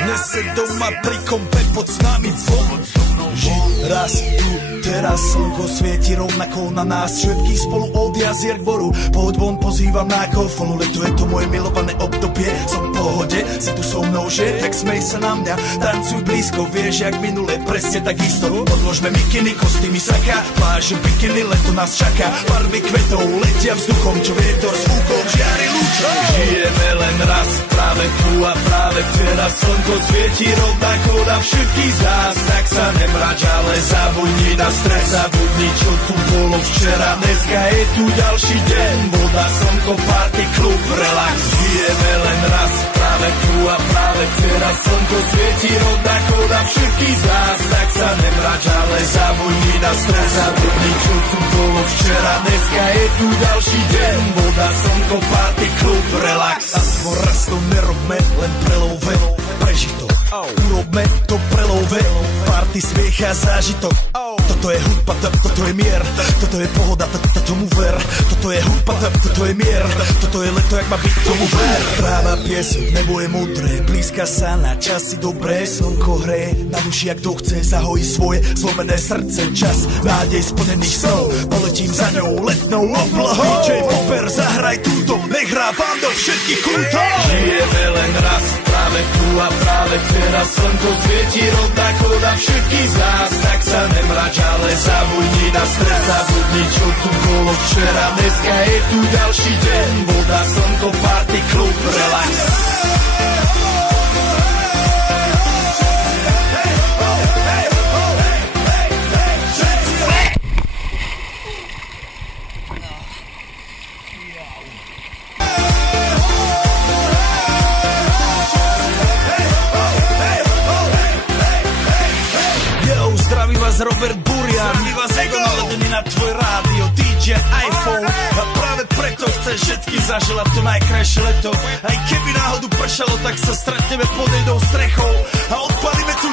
Nese doma pri kompe pod s nami von. Raz tu, teraz slnko svieti rovnako na nás. Všetkých spolu od jazier k boru. Pohoď von, pozývam na kofolu. Leto je to moje milované obdobie. Som v pohode, si tu so mnou, že? Tak smej sa na mňa, tancuj blízko. Vieš, jak minule, presne takisto. Odložme mikiny, kostýmy saka. Pláže bikiny, leto nás čaká. Farby kvetov letia vzduchom, čo vietor s fúkom žiari lúčom. Žijeme len raz, práve tu a práve teraz. Slnko svieti rovnako na všetkých z nás. Tak sa nemrač, ale zabudni na stres. Zabudni, čo tu bolo včera. Dneska je tu ďalší deň. Voda, slnko, party, klub, relax. Žijeme len raz, práve tu a práve teraz. Slnko svieti rovnako na všetkých z nás. Tak sa nemrač, ale zabudni na stres. Zabudni, čo tu bolo včera. Dneska je tu ďalší deň. Voda, slnko, party, klub, relax. A svoj raz to nerobme, len prelove. Prežitok, urobme to prelove. Party, smiech a zážitok. Toto je hudba, toto je mier. Toto je pohoda, tomu ver. Toto je hudba, toto je mier. Toto je leto, jak má byť, tomu ver. Tráva, piesok, nebo je modré. Blízka sa na časy dobré. Slnko hreje na duši, jak kto chce. Zahojí svoje zlomené srdce. Čas nádej splnených snov. Poletím za ňou letnou oblohou. DJ Popper, zahraj túto. Nech hrá vám do všetkých kútov. Žijeme len raz, práve tu a práve teraz. Slnko svieti rovnako na všetkých z nás. Tak sa nemrač, ale zabudni na stres. Zabudni, čo tu bolo včera. Dneska je tu ďalší deň. Voda, slnko, party, klub, relax. Robert Burian, zdraví vás Ego, naladený na tvoj rádio, DJ iPhone. A práve preto chceš všetky zaželať to najkrajšie leto. Aj keby náhodu pršalo, tak sa stretneme pod jednou strechou a odpalíme tu